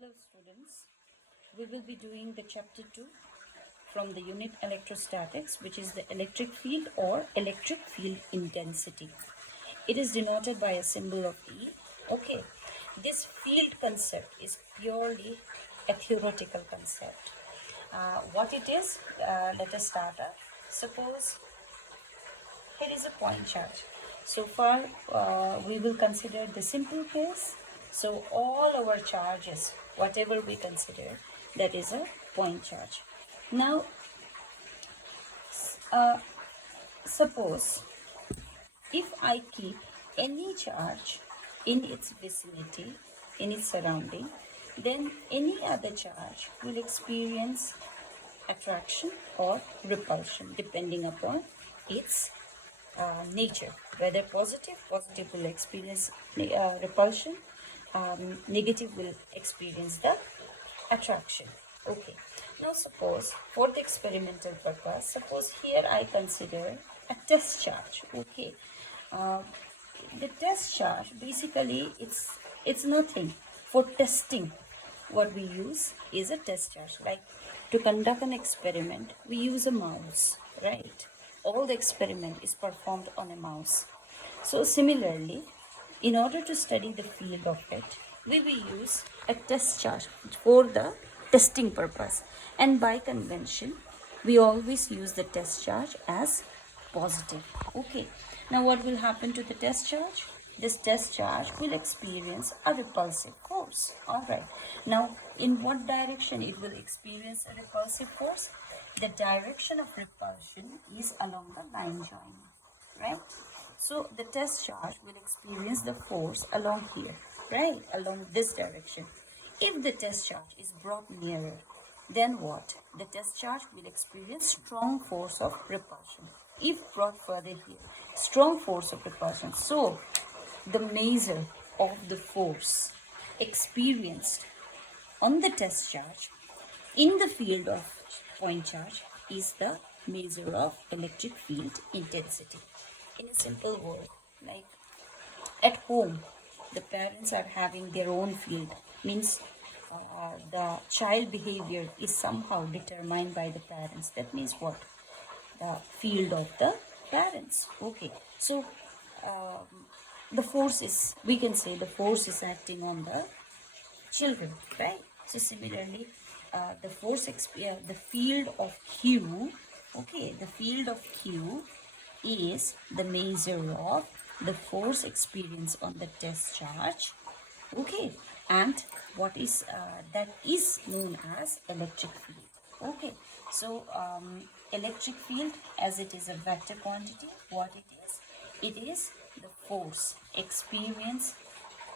Hello students, we will be doing the chapter 2 from the unit electrostatics, which is the electric field or electric field intensity. It is denoted by a symbol of E. Okay, this field concept is purely a theoretical concept. What it is, let us start up. Suppose here is a point charge. So far, we will consider the simple case. So all our charges, whatever we consider, that is a point charge. Now, uh, suppose if I keep any charge in its vicinity, in its surrounding, then any other charge will experience attraction or repulsion depending upon its nature. Whether positive will experience repulsion, negative will experience the attraction. Okay, now suppose for the experimental purpose, suppose here I consider a test charge. Okay, uh, the test charge basically it's nothing. For testing, what we use is a test charge. Like to conduct an experiment, we use a mouse, right? All the experiment is performed on a mouse. So similarly, in order to study the field of it, we will use a test charge for the testing purpose. And by convention, we always use the test charge as positive. Okay, now what will happen to the test charge? This test charge will experience a repulsive force. All right, now in what direction it will experience a repulsive force? The direction of repulsion is along the line joining, right? So the test charge will experience the force along here, right? Along this direction. If the test charge is brought nearer, then what? The test charge will experience strong force of repulsion. If brought further here, strong force of repulsion. So the measure of the force experienced on the test charge in the field of point charge is the measure of electric field intensity. In a simple word, like at home, the parents are having their own field, means the child behavior is somehow determined by the parents. That means what? The field of the parents. Okay, so the force is, we can say the force is acting on the children, right? So similarly, the field of Q, okay, the field of Q is the measure of the force experienced on the test charge, okay, and what is that is known as electric field. Okay, so electric field, as it is a vector quantity, what it is the force experienced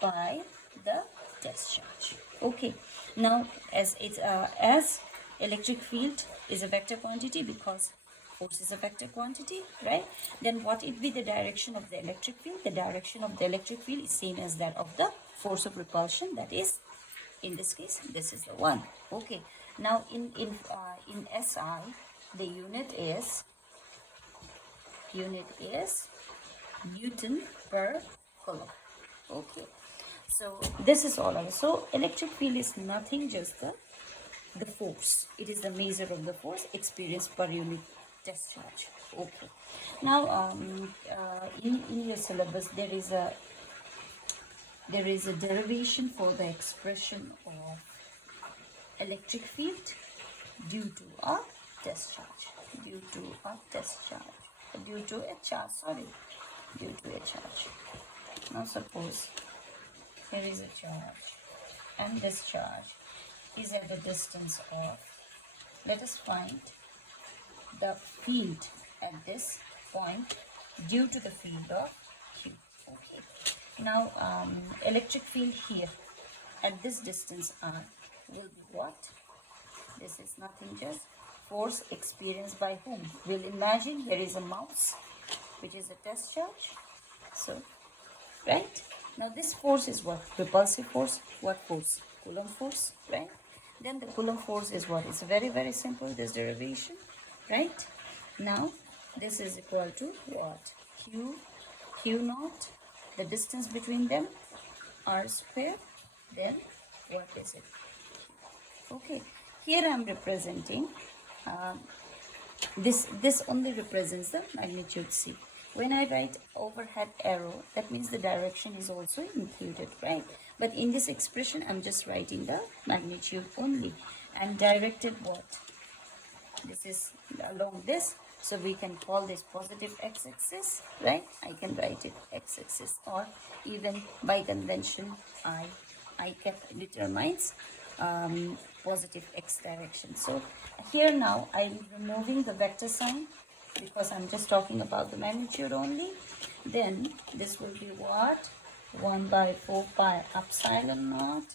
by the test charge. Okay, now as electric field is a vector quantity because force is a vector quantity, right? Then what it be the direction of the electric field? The direction of the electric field is same as that of the force of repulsion. That is, in this case, this is the one. Okay, now in SI, the unit is Newton per coulomb. Okay, so this is all. So electric field is nothing, just the force. It is the measure of the force experienced per unit test charge. Okay, now in your syllabus there is a derivation for the expression of electric field due to a test charge, due to a charge. Now suppose here is a charge and this charge is at the distance of, let us find the field at this point due to the field of Q. Okay, now electric field here at this distance R will be what? This is nothing, just force experienced by whom? We'll imagine here is a mouse, which is a test charge. So, right? Now this force is what? Repulsive force. What force? Coulomb force, right? Then the Coulomb force is what? It's very, very simple, this derivation, right? Now this is equal to what? Q naught, the distance between them, R square, then what is it? Okay, here I'm representing this only represents the magnitude C. When I write overhead arrow, that means the direction is also included, right? But in this expression, I'm just writing the magnitude only. And directed what? This is along this, so we can call this positive x-axis, right? I can write it x-axis, or even by convention I determines positive x direction. So here now I'm removing the vector sign because I'm just talking about the magnitude only. Then this will be what? 1 by 4 pi epsilon naught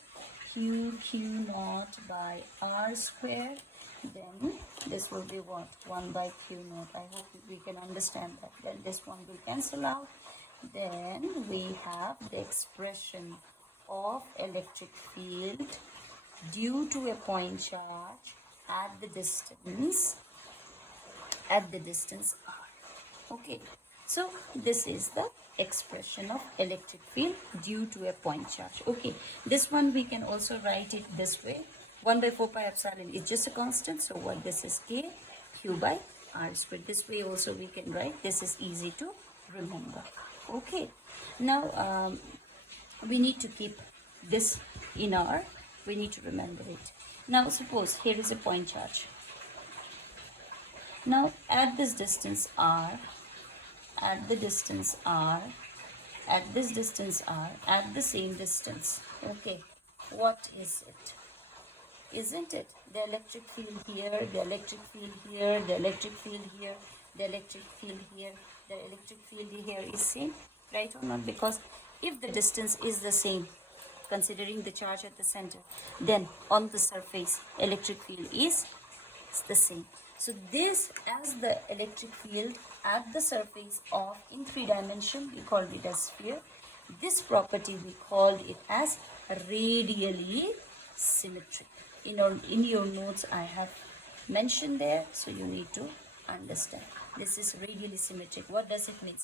q naught by r square. Then this will be what? 1 by q naught. I hope we can understand that. Then this one will cancel out. Then we have the expression of electric field due to a point charge at the distance r. Okay, so this is the expression of electric field due to a point charge. Okay, this one we can also write it this way. 1 by 4 pi epsilon is just a constant, so what this is k q by r squared. This way also we can write. This is easy to remember. Okay, now we need to keep this in our, we need to remember it. Now suppose here is a point charge. Now at this distance r, at the distance r, at this distance r, at the same distance, okay, what is it? Isn't it the electric field here, the electric field here, the electric field here, the electric field here, the electric field here is same, right or not? Because if the distance is the same, considering the charge at the center, then on the surface electric field is the same. So this, as the electric field at the surface of, in 3 dimension we called it as sphere, this property we called it as radially symmetric. In your notes I have mentioned there, so you need to understand. This is radially symmetric. What does it mean?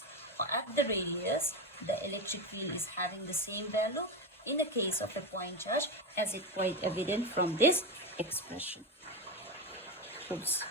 At the radius, the electric field is having the same value in the case of a point charge, as it quite evident from this expression. Oops.